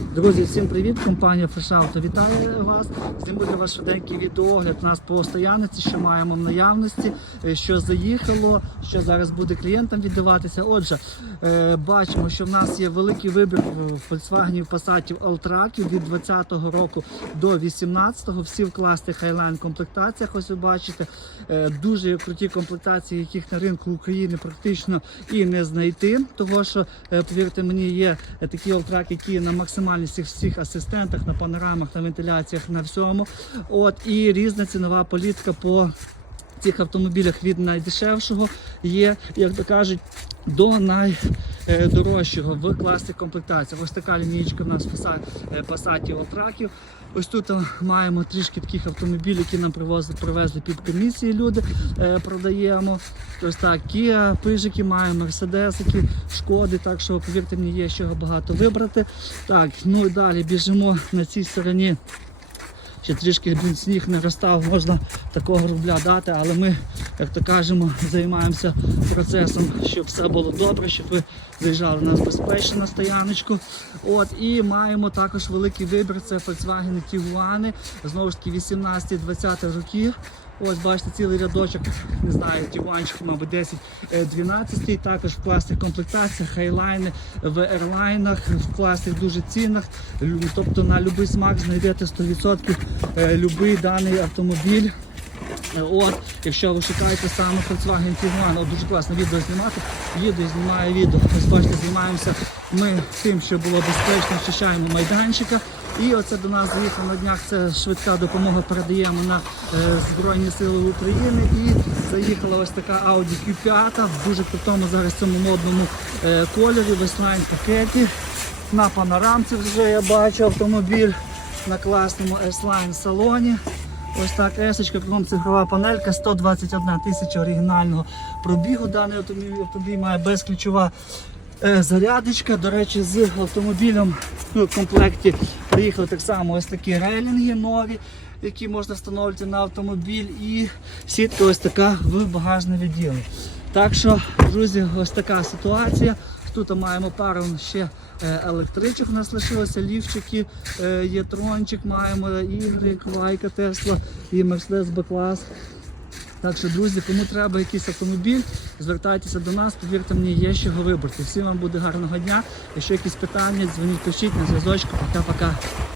Друзі, всім привіт! Компанія Fresh вітає вас. Зніму для вас швиденький відеогляд у нас по стоянниці, що маємо в наявності, е, що заїхало, що зараз буде клієнтам віддаватися. Отже, е, бачимо, що в нас є великий вибір в Volkswagen Passat Alltrack від 20-го року до 18-го. Всі в класних Highline комплектаціях. Ось ви бачите. Е, Дуже круті комплектації, яких на ринку України практично і не знайти. Того що, е, повірте мені, є е, такі Alltrack, які на максимальних всіх, асистентах, на панорамах, на вентиляціях, на всьому. От і різна цінова політика по цих автомобілях від найдешевшого є, як то кажуть, до найдорожчого в класі комплектації. Ось така лінійка в нас пасатів отраків. Ось тут е, маємо трішки таких автомобілів, які нам привозили, привезли під комісії. Люди е, продаємо. Ось так, Kia, пижики маємо, Мерседесики, шкоди. Так що повірте мені, є чого багато вибрати. Так, ну і далі біжимо на цій стороні. Ще трішки блін, сніг не розстав, можна такого рубля дати, але ми, як то кажемо, займаємося процесом, щоб все було добре, щоб ви заїжджали нас безпечно на стояночку. От, і маємо також великий вибір, це Volkswagen Tiguan, знову ж таки 18-20 років. Ось бачите цілий рядочок, не знаю, діванчик, мабуть, 10-12, також в класних комплектаціях, хайлайни в ерлайнах, в класних дуже цінах. Тобто на будь-який смак знайдете 100% е, любий даний автомобіль. Е, От, якщо ви шукаєте саме Volkswagen Tiguan, от дуже класно відео знімати, їду і знімаю відео. Ось бачите, займаємося ми тим, що було безпечно, очищаємо майданчика. І оце до нас заїхав на днях. Це швидка допомога передаємо на е, Збройні Сили України. І заїхала ось така Audi Q5 в дуже крутому зараз цьому модному е, кольорі, веслайн пакеті. На панорамці вже я бачу автомобіль на класному S-Line салоні. Ось так, есочка, кругом цифрова панелька, 121 тисяча оригінального пробігу. Даний автомобіль, автомобіль має безключова е, зарядочка. До речі, з автомобілем ну, в комплекті приїхали так само ось такі рейлінги нові, які можна встановити на автомобіль. І сітка ось така в багажне відділення. Так що, друзі, ось така ситуація. Тут маємо пару ще е, електричок у нас лишилося, лівчики, е, є трончик, маємо ігри, квайка, Тесла і Мерседес Б-клас. Так що, друзі, кому треба якийсь автомобіль, звертайтеся до нас, повірте мені, є з чого вибрати. Всім вам буде гарного дня. Якщо якісь питання, дзвоніть, пишіть на зв'язочку. Пока-пока.